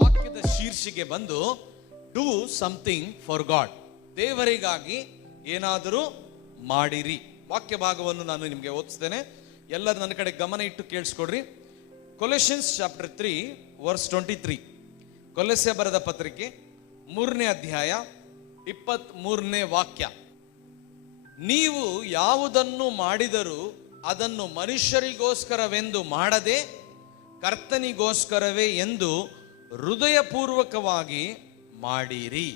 ವಾಕ್ಯದ ಶೀರ್ಷಿಕೆ ಬಂದು ಡೂ ಸಮಥಿಂಗ್ ಫಾರ್ ಗಾಡ್. ದೇವರಿಗಾಗಿ ಏನಾದರೂ ಮಾಡಿರಿ. ವಾಕ್ಯ ಭಾಗವನ್ನು ನಾನು ನಿಮಗೆ ಓದಿಸ್ತೇನೆ. ಎಲ್ಲರೂ ನನ್ನ ಕಡೆ ಗಮನ ಇಟ್ಟು ಕೇಳಿಸ್ಕೊಡ್ರಿ. ಕೊಲೆಷನ್ಸ್ ಚಾಪ್ಟರ್ 3 ವರ್ಸ್ 23. ಕೊಲೆಸ್ಯ ಬರೆದ ಪತ್ರಿಕೆ 3ನೇ ಅಧ್ಯಾಯ 23ನೇ ವಾಕ್ಯ. ನೀವು ಯಾವುದನ್ನು ಮಾಡಿದರೂ ಅದನ್ನು ಮನುಷ್ಯರಿಗೋಸ್ಕರವೆಂದು ಮಾಡದೆ ಕರ್ತನಿಗೋಸ್ಕರವೇ ಎಂದು ಹೃದಯಪೂರ್ವಕವಾಗಿ ಮಾಡಿರಿ.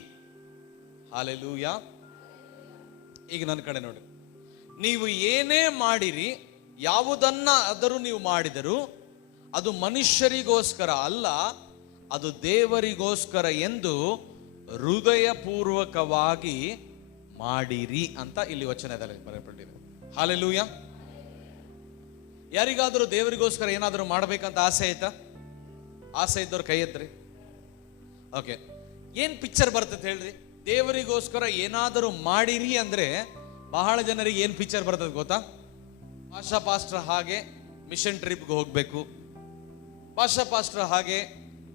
ಹಲ್ಲೆಲೂಯಾ. ಈಗ ನನ್ನ ಕಡೆ ನೋಡಿ, ನೀವು ಏನೇ ಮಾಡಿರಿ, ಯಾವುದನ್ನ ಆದರೂ ನೀವು ಮಾಡಿದರೂ ಅದು ಮನುಷ್ಯರಿಗೋಸ್ಕರ ಅಲ್ಲ, ಅದು ದೇವರಿಗೋಸ್ಕರ ಎಂದು ಹೃದಯಪೂರ್ವಕವಾಗಿ ಮಾಡಿರಿ ಅಂತ ಇಲ್ಲಿ ವಚನದಲ್ಲಿ ಬರೆಯಲ್ಪಟ್ಟಿದೆ. ಹಲ್ಲೆಲೂಯಾ. ಯಾರಿಗಾದರೂ ದೇವರಿಗೋಸ್ಕರ ಏನಾದರೂ ಮಾಡಬೇಕಂತ ಆಸೆ ಆಯ್ತಾ? ಆಸೆ ಇದ್ದವ್ರು ಕೈ ಎತ್ರಿ. ಓಕೆ, ಏನ್ ಪಿಕ್ಚರ್ ಬರ್ತದೆ ಹೇಳ್ರಿ? ದೇವರಿಗೋಸ್ಕರ ಏನಾದರೂ ಮಾಡಿರಿ ಅಂದ್ರೆ ಬಹಳ ಜನರಿಗೆ ಏನ್ ಪಿಕ್ಚರ್ ಬರ್ತದೆ ಗೊತ್ತಾ? ಭಾಷಾ ಪಾಸ್ಟರ್ ಹಾಗೆ ಮಿಷನ್ ಟ್ರಿಪ್ಗೆ ಹೋಗ್ಬೇಕು, ಭಾಷಾ ಪಾಸ್ಟರ್ ಹಾಗೆ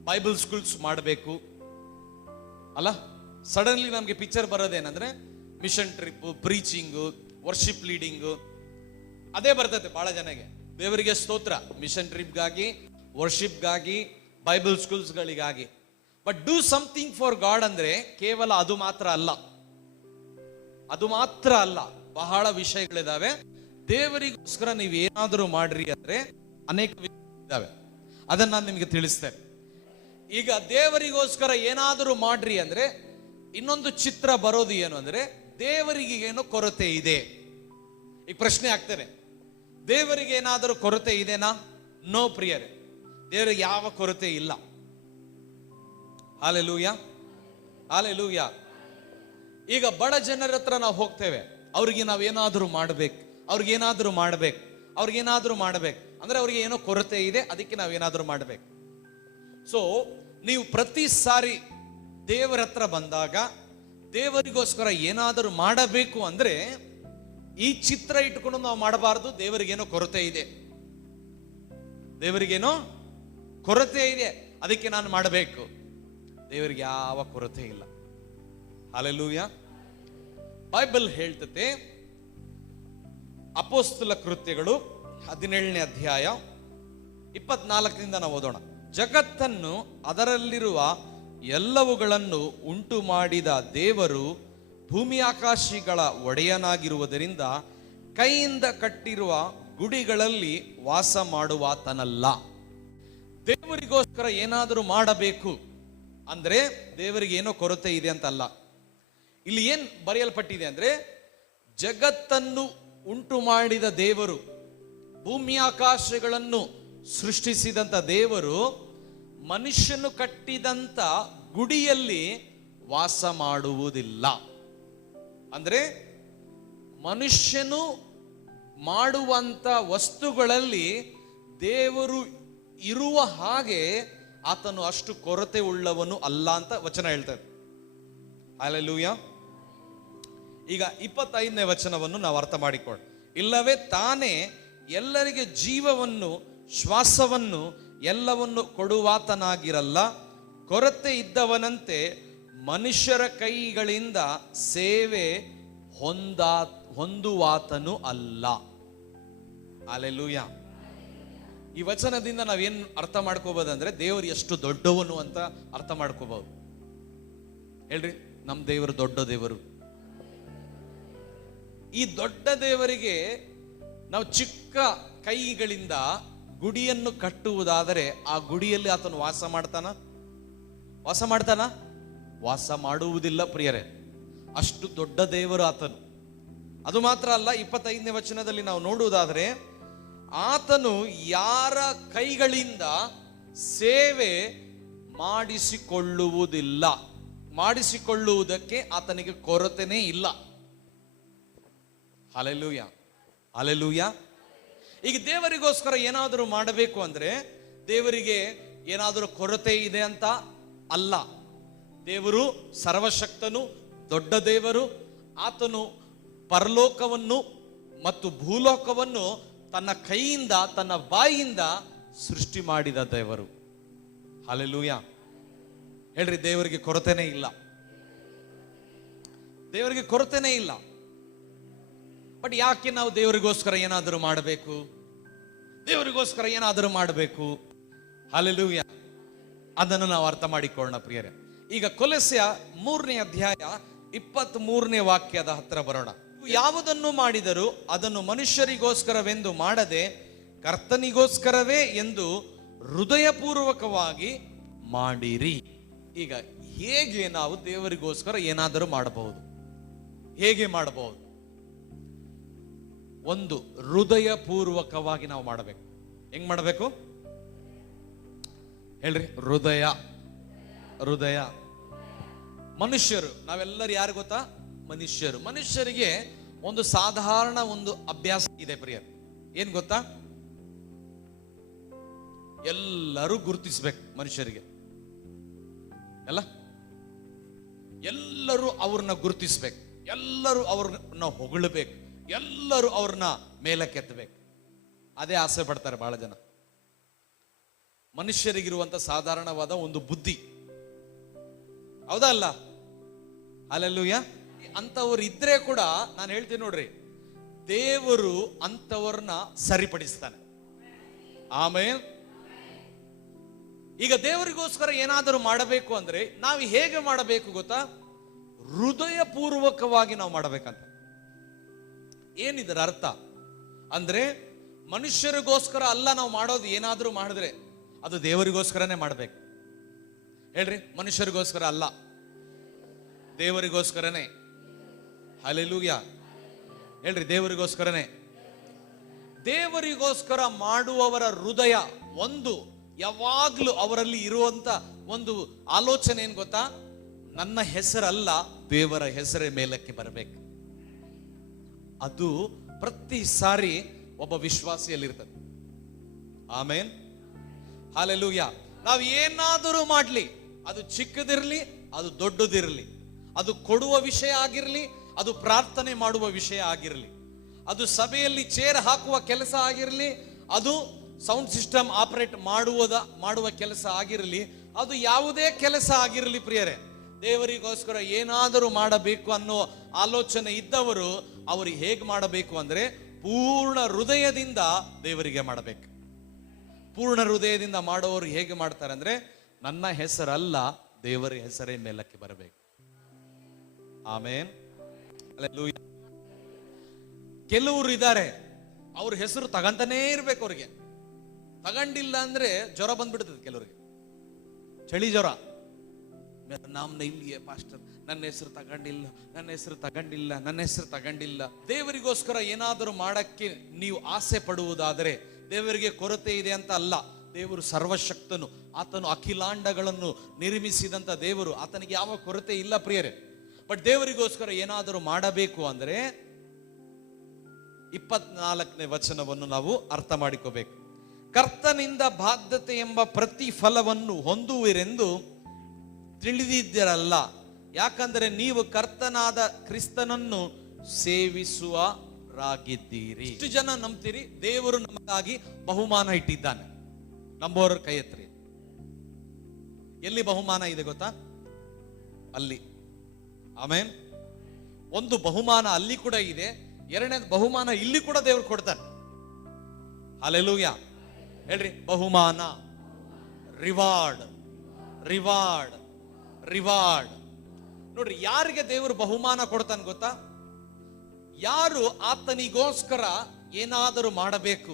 ಬೈಬಲ್ ಸ್ಕೂಲ್ಸ್ ಮಾಡಬೇಕು ಅಲ್ಲ. ಸಡನ್ಲಿ ನಮ್ಗೆ ಪಿಕ್ಚರ್ ಬರೋದೇನಂದ್ರೆ mission trip, preaching, worship leading, ಅದೇ ಬರ್ತದೆ ಬಹಳ ಜನಗೆ. ದೇವರಿಗೆ ಸ್ತೋತ್ರ, ಮಿಷನ್ ಟ್ರಿಪ್ಗಾಗಿ, ವರ್ಷಿಪ್ಗಾಗಿ, ಬೈಬಲ್ ಸ್ಕೂಲ್ಸ್ಗಳಿಗಾಗಿ. But do something for God ಅಂದ್ರೆ ಕೇವಲ ಅದು ಮಾತ್ರ ಅಲ್ಲ, ಅದು ಮಾತ್ರ ಅಲ್ಲ, ಬಹಳ ವಿಷಯಗಳಿದಾವೆ. ದೇವರಿಗೋಸ್ಕರ ನೀವು ಏನಾದರೂ ಮಾಡ್ರಿ ಅಂದ್ರೆ ಅನೇಕ ವಿಷಯಗಳಿದಾವೆ, ಅದನ್ನ ನಾನು ನಿಮಗೆ ತಿಳಿಸ್ತೇನೆ. ಈಗ ದೇವರಿಗೋಸ್ಕರ ಏನಾದರೂ ಮಾಡ್ರಿ ಅಂದ್ರೆ ಇನ್ನೊಂದು ಚಿತ್ರ ಬರೋದು ಏನು ಅಂದ್ರೆ ದೇವರಿಗೆ ಏನೋ ಕೊರತೆ ಇದೆ. ಈಗ ಪ್ರಶ್ನೆ ಆಗ್ತೇನೆ, ದೇವರಿಗೆ ಏನಾದರೂ ಕೊರತೆ ಇದೆನಾ? ನೋ ಪ್ರಿಯರೇ, ದೇವರಿಗೆ ಯಾವ ಕೊರತೆ ಇಲ್ಲ. Hallelujah, hallelujah. ಈಗ ಬಡ ಜನರ ಹತ್ರ ನಾವು ಹೋಗ್ತೇವೆ, ಅವ್ರಿಗೆ ನಾವೇನಾದರೂ ಮಾಡ್ಬೇಕು, ಅವ್ರಿಗೇನಾದರೂ ಮಾಡ್ಬೇಕು, ಅವ್ರಿಗೇನಾದರೂ ಮಾಡ್ಬೇಕು ಅಂದ್ರೆ ಅವ್ರಿಗೆ ಏನೋ ಕೊರತೆ ಇದೆ, ಅದಕ್ಕೆ ನಾವೇನಾದರೂ ಮಾಡ್ಬೇಕು. ಸೊ ನೀವು ಪ್ರತಿ ಸಾರಿ ದೇವರ ಹತ್ರ ಬಂದಾಗ ದೇವರಿಗೋಸ್ಕರ ಏನಾದರೂ ಮಾಡಬೇಕು ಅಂದ್ರೆ ಈ ಚಿತ್ರ ಇಟ್ಕೊಂಡು ನಾವು ಮಾಡಬಾರದು. ದೇವರಿಗೇನೋ ಕೊರತೆ ಇದೆ, ದೇವರಿಗೇನೋ ಕೊರತೆ ಇದೆ, ಅದಕ್ಕೆ ನಾನು ಮಾಡಬೇಕು. ದೇವರಿಗೆ ಯಾವ ಕೊರತೆ ಇಲ್ಲ. ಹಲ್ಲೆಲೂಯಾ. ಬೈಬಲ್ ಹೇಳ್ತತೆ, ಅಪೊಸ್ತಲ ಕೃತ್ಯಗಳು 17ನೇ ಅಧ್ಯಾಯ 24ರಿಂದ ನಾವು ಓದೋಣ. ಜಗತ್ತನ್ನು ಅದರಲ್ಲಿರುವ ಎಲ್ಲವುಗಳನ್ನು ಉಂಟು ಮಾಡಿದ ದೇವರು ಭೂಮಿ ಆಕಾಶಗಳ ಒಡೆಯನಾಗಿರುವುದರಿಂದ ಕೈಯಿಂದ ಕಟ್ಟಿರುವ ಗುಡಿಗಳಲ್ಲಿ ವಾಸ ಮಾಡುವಾತನಲ್ಲ. ದೇವರಿಗೋಸ್ಕರ ಏನಾದರೂ ಮಾಡಬೇಕು ಅಂದ್ರೆ ದೇವರಿಗೆ ಏನೋ ಕೊರತೆ ಇದೆ ಅಂತಲ್ಲ. ಇಲ್ಲಿ ಏನ್ ಬರೆಯಲ್ಪಟ್ಟಿದೆ ಅಂದ್ರೆ ಜಗತ್ತನ್ನು ಉಂಟು ಮಾಡಿದ ದೇವರು, ಭೂಮಿ ಆಕಾಶಗಳನ್ನು ಸೃಷ್ಟಿಸಿದಂತ ದೇವರು ಮನುಷ್ಯನು ಕಟ್ಟಿದಂತ ಗುಡಿಯಲ್ಲಿ ವಾಸ ಮಾಡುವುದಿಲ್ಲ. ಅಂದ್ರೆ ಮನುಷ್ಯನು ಮಾಡುವಂತ ವಸ್ತುಗಳಲ್ಲಿ ದೇವರು ಇರುವ ಹಾಗೆ ಆತನು ಅಷ್ಟು ಕೊರತೆ ಉಳ್ಳವನು ಅಲ್ಲ ಅಂತ ವಚನ ಹೇಳ್ತಾರೆ. ಹಲ್ಲೆಲೂಯಾ. ಈಗ 25ನೇ ವಚನವನ್ನು ನಾವು ಅರ್ಥ ಮಾಡಿಕೊಳ್ಳೋಣ. ಇಲ್ಲವೇ ತಾನೇ ಎಲ್ಲರಿಗೆ ಜೀವವನ್ನು, ಶ್ವಾಸವನ್ನು, ಎಲ್ಲವನ್ನು ಕೊಡುವಾತನಾಗಿರಲ್ಲ, ಕೊರತೆ ಮನುಷ್ಯರ ಕೈಗಳಿಂದ ಸೇವೆ ಹೊಂದುವಾತನು ಅಲ್ಲ. ಹಲ್ಲೆಲೂಯಾ. ಈ ವಚನದಿಂದ ನಾವೇನ್ ಅರ್ಥ ಮಾಡ್ಕೋಬಹುದಂದ್ರೆ ದೇವರು ಎಷ್ಟು ದೊಡ್ಡವನು ಅಂತ ಅರ್ಥ ಮಾಡ್ಕೋಬಹುದು. ಹೇಳ್ರಿ, ನಮ್ಮ ದೇವರು ದೊಡ್ಡ ದೇವರು. ಈ ದೊಡ್ಡ ದೇವರಿಗೆ ನಾವು ಚಿಕ್ಕ ಕೈಗಳಿಂದ ಗುಡಿಯನ್ನು ಕಟ್ಟುವುದಾದರೆ ಆ ಗುಡಿಯಲ್ಲಿ ಆತನು ವಾಸ ಮಾಡ್ತಾನ? ವಾಸ ಮಾಡುವುದಿಲ್ಲ ಪ್ರಿಯರೇ. ಅಷ್ಟು ದೊಡ್ಡ ದೇವರು ಆತನು. ಅದು ಮಾತ್ರ ಅಲ್ಲ, 25ನೇ ವಚನದಲ್ಲಿ ನಾವು ನೋಡುವುದಾದರೆ ಆತನು ಯಾರ ಕೈಗಳಿಂದ ಸೇವೆ ಮಾಡಿಸಿಕೊಳ್ಳುವುದಿಲ್ಲ, ಮಾಡಿಸಿಕೊಳ್ಳುವುದಕ್ಕೆ ಆತನಿಗೆ ಕೊರತೆನೇ ಇಲ್ಲ. Hallelujah, hallelujah. ಈಗ ದೇವರಿಗೋಸ್ಕರ ಏನಾದರೂ ಮಾಡಬೇಕು ಅಂದ್ರೆ ದೇವರಿಗೆ ಏನಾದರೂ ಕೊರತೆ ಇದೆ ಅಂತ ಅಲ್ಲ. ದೇವರು ಸರ್ವಶಕ್ತನು, ದೊಡ್ಡ ದೇವರು. ಆತನು ಪರಲೋಕವನ್ನು ಮತ್ತು ಭೂಲೋಕವನ್ನು ತನ್ನ ಕೈಯಿಂದ ತನ್ನ ಬಾಯಿಯಿಂದ ಸೃಷ್ಟಿ ಮಾಡಿದ ದೇವರು. ಹಲ್ಲೆಲೂಯಾ. ಹೇಳ್ರಿ, ದೇವರಿಗೆ ಕೊರತೆನೇ ಇಲ್ಲ. ದೇವರಿಗೆ ಕೊರತೆನೇ ಇಲ್ಲ. ಬಟ್ ಯಾಕೆ ನಾವು ದೇವರಿಗೋಸ್ಕರ ಏನಾದರೂ ಮಾಡಬೇಕು? ದೇವರಿಗೋಸ್ಕರ ಏನಾದರೂ ಮಾಡಬೇಕು. ಹಲ್ಲೆಲೂಯಾ. ಅದನ್ನು ನಾವು ಅರ್ಥ ಮಾಡಿಕೊಳ್ಳೋಣ ಪ್ರಿಯರೇ. ಈಗ ಕೊಲಸ್ಯ 3ನೇ ಅಧ್ಯಾಯ 23ನೇ ವಾಕ್ಯದ ಹತ್ರ ಬರೋಣ. ಯಾವುದನ್ನು ಮಾಡಿದರೂ ಅದನ್ನು ಮನುಷ್ಯರಿಗೋಸ್ಕರವೆಂದು ಮಾಡದೆ ಕರ್ತನಿಗೋಸ್ಕರವೇ ಎಂದು ಹೃದಯಪೂರ್ವಕವಾಗಿ ಮಾಡಿರಿ. ಈಗ ಹೇಗೆ ನಾವು ದೇವರಿಗೋಸ್ಕರ ಏನಾದರೂ ಮಾಡಬಹುದು? ಹೇಗೆ ಮಾಡಬಹುದು? ಒಂದು, ಹೃದಯಪೂರ್ವಕವಾಗಿ ನಾವು ಮಾಡಬೇಕು. ಹೆಂಗ್ ಮಾಡಬೇಕು ಹೇಳ್ರಿ? ಹೃದಯ. ಮನುಷ್ಯರು, ನಾವೆಲ್ಲರೂ ಯಾರು ಗೊತ್ತಾ? ಮನುಷ್ಯರಿಗೆ ಒಂದು ಸಾಧಾರಣ ಒಂದು ಅಭ್ಯಾಸ ಇದೆ ಪ್ರಿಯರ್. ಏನ್ ಗೊತ್ತಾ? ಎಲ್ಲರೂ ಗುರುತಿಸ್ಬೇಕು. ಮನುಷ್ಯರಿಗೆ ಎಲ್ಲರೂ ಅವ್ರನ್ನ ಗುರುತಿಸ್ಬೇಕು, ಎಲ್ಲರೂ ಅವ್ರನ್ನ ಹೊಗಳಬೇಕು, ಎಲ್ಲರೂ ಅವ್ರನ್ನ ಮೇಲಕ್ಕೆತ್ತಬೇಕು. ಅದೇ ಆಸೆ ಪಡ್ತಾರೆ ಬಹಳ ಜನ. ಮನುಷ್ಯರಿಗಿರುವಂತ ಸಾಧಾರಣವಾದ ಒಂದು ಬುದ್ಧಿ, ಹೌದಾ ಅಲ್ಲ? ಹಲ್ಲೆಲೂಯಾ. ಅಂತವ್ರು ಇದ್ರೆ ಕೂಡ ನಾನು ಹೇಳ್ತೀನಿ ನೋಡ್ರಿ, ದೇವರು ಅಂತವ್ರನ್ನ ಸರಿಪಡಿಸ್ತಾನೆ. ಆಮೇಲೆ ಈಗ ದೇವರಿಗೋಸ್ಕರ ಏನಾದರೂ ಮಾಡಬೇಕು ಅಂದ್ರೆ ನಾವು ಹೇಗೆ ಮಾಡಬೇಕು ಗೊತ್ತಾ? ಹೃದಯಪೂರ್ವಕವಾಗಿ ನಾವು ಮಾಡಬೇಕಂತ. ಏನಿದರ ಅರ್ಥ ಅಂದ್ರೆ, ಮನುಷ್ಯರಿಗೋಸ್ಕರ ಅಲ್ಲ ನಾವು ಮಾಡೋದು. ಏನಾದರೂ ಮಾಡಿದ್ರೆ ಅದು ದೇವರಿಗೋಸ್ಕರನೇ ಮಾಡ್ಬೇಕು. ಹೇಳ್ರಿ, ಮನುಷ್ಯರಿಗೋಸ್ಕರ ಅಲ್ಲ, ದೇವರಿಗೋಸ್ಕರನೇ. ಹಲ್ಲೆಲೂಯಾ. ಹೇಳ್ರಿ, ದೇವರಿಗೋಸ್ಕರನೇ. ದೇವರಿಗೋಸ್ಕರ ಮಾಡುವವರ ಹೃದಯ ಒಂದು, ಯಾವಾಗ್ಲೂ ಅವರಲ್ಲಿ ಇರುವಂತ ಒಂದು ಆಲೋಚನೆ ಏನ್ ಗೊತ್ತಾ? ನನ್ನ ಹೆಸರಲ್ಲ, ದೇವರ ಹೆಸರೇ ಮೇಲಕ್ಕೆ ಬರಬೇಕು. ಅದು ಪ್ರತಿ ಸಾರಿ ಒಬ್ಬ ವಿಶ್ವಾಸಿಯಲ್ಲಿರ್ತದೆ. ಆಮೇನ್. ಹಲ್ಲೆಲೂಯಾ. ನಾವು ಏನಾದರೂ ಮಾಡ್ಲಿ, ಅದು ಚಿಕ್ಕದಿರ್ಲಿ, ಅದು ದೊಡ್ಡದಿರಲಿ, ಅದು ಕೊಡುವ ವಿಷಯ ಆಗಿರಲಿ, ಅದು ಪ್ರಾರ್ಥನೆ ಮಾಡುವ ವಿಷಯ ಆಗಿರಲಿ, ಅದು ಸಭೆಯಲ್ಲಿ ಚೇರ್ ಹಾಕುವ ಕೆಲಸ ಆಗಿರಲಿ, ಅದು ಸೌಂಡ್ ಸಿಸ್ಟಮ್ ಆಪರೇಟ್ ಮಾಡುವ ಕೆಲಸ ಆಗಿರಲಿ, ಅದು ಯಾವುದೇ ಕೆಲಸ ಆಗಿರಲಿ ಪ್ರಿಯರೇ, ದೇವರಿಗೋಸ್ಕರ ಏನಾದರೂ ಮಾಡಬೇಕು ಅನ್ನೋ ಆಲೋಚನೆ ಇದ್ದವರು ಅವರಿಗೆ ಹೇಗೆ ಮಾಡಬೇಕು ಅಂದ್ರೆ ಪೂರ್ಣ ಹೃದಯದಿಂದ ದೇವರಿಗೆ ಮಾಡಬೇಕು. ಪೂರ್ಣ ಹೃದಯದಿಂದ ಮಾಡುವವರು ಹೇಗೆ ಮಾಡ್ತಾರೆ ಅಂದ್ರೆ, ನನ್ನ ಹೆಸರಲ್ಲ, ದೇವರ ಹೆಸರೇ ಮೇಲಕ್ಕೆ ಬರಬೇಕು. ಆಮೇನ್. ಹಲ್ಲೆಲೂಯಾ. ಕೆಲವರು ಇದ್ದಾರೆ, ಅವ್ರ ಹೆಸರು ತಗಂತಾನೇ ಇರ್ಬೇಕು. ಅವ್ರಿಗೆ ತಗಂಡಿಲ್ಲ ಅಂದ್ರೆ ಜ್ವರ ಬಂದ್ಬಿಡ್ತದೆ. ಕೆಲವರಿಗೆ ಚಳಿ ಜ್ವರ. ನಾಮ್ನ ಇಲ್ಲಿಯೇ ಪಾಸ್ಟರ್, ನನ್ನ ಹೆಸರು ತಗಂಡಿಲ್ಲ. ದೇವರಿಗೋಸ್ಕರ ಏನಾದರೂ ಮಾಡಕ್ಕೆ ನೀವು ಆಸೆ ಪಡುವುದಾದರೆ, ದೇವರಿಗೆ ಕೊರತೆ ಇದೆ ಅಂತ ಅಲ್ಲ. ದೇವರು ಸರ್ವಶಕ್ತನು, ಆತನು ಅಖಿಲಾಂಡಗಳನ್ನು ನಿರ್ಮಿಸಿದಂತ ದೇವರು, ಆತನಿಗೆ ಯಾವ ಕೊರತೆ ಇಲ್ಲ ಪ್ರಿಯರೇ. ಬಟ್ ದೇವರಿಗೋಸ್ಕರ ಏನಾದರೂ ಮಾಡಬೇಕು ಅಂದ್ರೆ 24ನೇ ವಚನವನ್ನು ನಾವು ಅರ್ಥ ಮಾಡಿಕೋಬೇಕು. ಕರ್ತನಿಂದ ಬಾಧ್ಯತೆ ಎಂಬ ಪ್ರತಿಫಲವನ್ನು ಹೊಂದುವಿರೆಂದು ತಿಳಿದಿದ್ದರಲ್ಲ, ಯಾಕಂದರೆ ನೀವು ಕರ್ತನಾದ ಕ್ರಿಸ್ತನನ್ನು ಸೇವಿಸುವರಾಗಿದ್ದೀರಿ. ಇಷ್ಟು ಜನ ನಂಬ್ತೀರಿ ದೇವರು ನಮಗಾಗಿ ಬಹುಮಾನ ಇಟ್ಟಿದ್ದಾನೆ? ನಂಬೋರ ಕೈ ಎತ್ತರಿ. ಎಲ್ಲಿ ಬಹುಮಾನ ಇದೆ ಗೊತ್ತಾ? ಅಲ್ಲಿ. ಆಮೇನ್. ಒಂದು ಬಹುಮಾನ ಅಲ್ಲಿ ಕೂಡ ಇದೆ, ಎರಡನೇ ಬಹುಮಾನ ಇಲ್ಲಿ ಕೂಡ ದೇವರು ಕೊಡ್ತಾನೆ. ಹಲ್ಲೆಲೂಯಾ. ಹೇಳ್ರಿ, ಬಹುಮಾನ, ರಿವಾರ್ಡ್. ನೋಡ್ರಿ, ಯಾರಿಗೆ ದೇವರು ಬಹುಮಾನ ಕೊಡ್ತಾನೆ ಗೊತ್ತಾ? ಯಾರು ಆತನಿಗೋಸ್ಕರ ಏನಾದರೂ ಮಾಡಬೇಕು,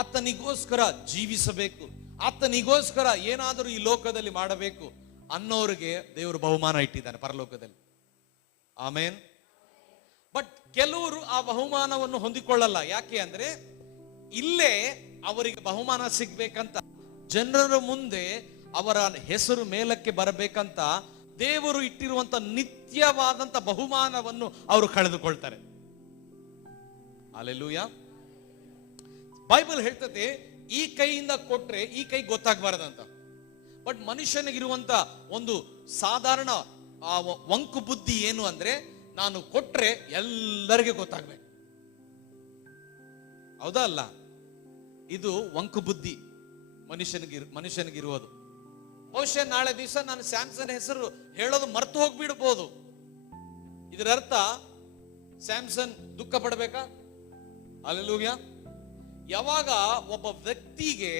ಆತನಿಗೋಸ್ಕರ ಜೀವಿಸಬೇಕು, ಆತನಿಗೋಸ್ಕರ ಏನಾದರೂ ಈ ಲೋಕದಲ್ಲಿ ಮಾಡಬೇಕು ಅನ್ನೋರಿಗೆ ದೇವರು ಬಹುಮಾನ ಇಟ್ಟಿದ್ದಾನೆ ಪರಲೋಕದಲ್ಲಿ. ಆಮೇನ್. ಬಟ್ ಕೆಲವರು ಆ ಬಹುಮಾನವನ್ನು ಹೊಂದಿಕೊಳ್ಳಲ್ಲ. ಯಾಕೆ ಅಂದ್ರೆ ಇಲ್ಲೇ ಅವರಿಗೆ ಬಹುಮಾನ ಸಿಗ್ಬೇಕಂತ, ಜನರ ಮುಂದೆ ಅವರ ಹೆಸರು ಮೇಲಕ್ಕೆ ಬರಬೇಕಂತ ದೇವರು ಇಟ್ಟಿರುವಂತ ನಿತ್ಯವಾದಂತ ಬಹುಮಾನವನ್ನು ಅವರು ಕಳೆದುಕೊಳ್ತಾರೆ. ಹಲ್ಲೆಲೂಯಾ. ಬೈಬಲ್ ಹೇಳ್ತದೆ, ಈ ಕೈಯಿಂದ ಕೊಟ್ರೆ ಈ ಕೈ ಗೊತ್ತಾಗಬಾರದಂತ. ಬಟ್ ಮನುಷ್ಯನಿಗಿರುವಂತ ಒಂದು ಸಾಧಾರಣ ವಂಕು ಬುದ್ಧಿ ಏನು ಅಂದ್ರೆ, ನಾನು ಕೊಟ್ರೆ ಎಲ್ಲರಿಗೆ ಗೊತ್ತಾಗ್ಬೇಕು. ಹೌದಾ ಅಲ್ಲ? ಇದು ವಂಕು ಬುದ್ಧಿ ಮನುಷ್ಯನಿಗಿರುವುದು. ಬಹುಶಃ ನಾಳೆ ದಿವಸ ನಾನು ಸ್ಯಾಮ್ಸನ್ ಹೆಸರು ಹೇಳೋದು ಮರ್ತು ಹೋಗ್ಬಿಡ್ಬೋದು. ಇದರ ಅರ್ಥ ಸ್ಯಾಮ್ಸನ್ ದುಃಖ ಪಡಬೇಕಾ? ಹಲ್ಲೆಲೂಯಾ. ಯಾವಾಗ ಒಬ್ಬ ವ್ಯಕ್ತಿಗೆ